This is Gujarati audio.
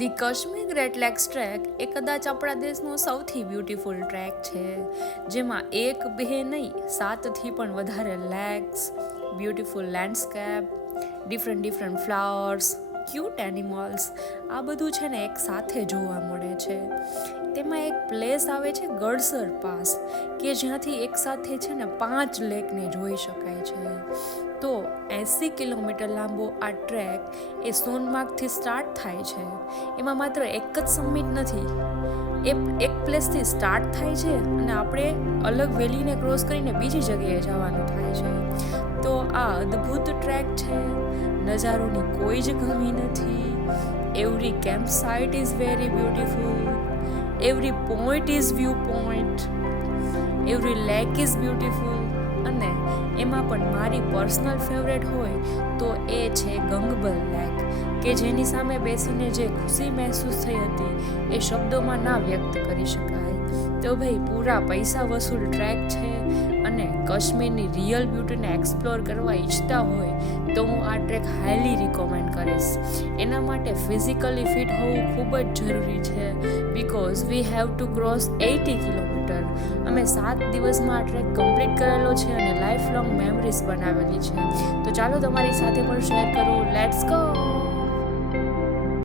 The Kashmir great lakes trek એ કદાચ આપણા દેશનો સૌથી બ્યુટીફુલ ટ્રેક છે, જેમાં 1 2 નહીં 7થી પણ વધારે lakes, beautiful landscape, different flowers, cute animals, આ બધું છે ને એક સાથે જોવા મળે છે. તેમાં એક પ્લેસ આવે છે ગડસર પાસ, કે જ્યાંથી એક સાથે છે ને 5 લેકને જોઈ શકાય છે. તો 80 કિલોમીટર લાંબો આ ટ્રેક એ સોનમાર્ગથી સ્ટાર્ટ થાય છે. એમાં માત્ર એક જ સમિટ નથી, એ એક પ્લેસથી સ્ટાર્ટ થાય છે અને આપણે અલગ વેલીને ક્રોસ કરીને બીજી જગ્યાએ જવાનું થાય છે. તો આ અદ્ભુત ટ્રેક છે, નજારોની કોઈ જ કમી નથી. Every camp site is very beautiful, every point is view point, every lake is beautiful. અને એમાં પણ મારી પર્સનલ ફેવરેટ હોય તો એ છે ગંગબલ લેક, કે જેની સામે બેસીને જે ખુશી મહેસૂસ થઈ હતી એ શબ્દોમાં ના વ્યક્ત કરી શકાય. તો ભાઈ પૂરા પૈસા વસૂલ ટ્રેક છે, અને કાશ્મીરની રિયલ બ્યુટીને એક્સપ્લોર કરવા ઈચ્છતા હોય તો હું આ ટ્રેક હાઈલી રિકમેન્ડ કરીશ. એના માટે ફિઝિકલી ફિટ હોવું ખૂબ જ જરૂરી છે, because we have to cross 80 kilometre. અમે 7 દિવસમાં આ ટ્રેક કમ્પ્લીટ કરેલો છે અને લાઈફ લોંગ મેમરીઝ બનાવેલી છે. તો ચાલો તમારી સાથે પણ શેર કરું. Let's go.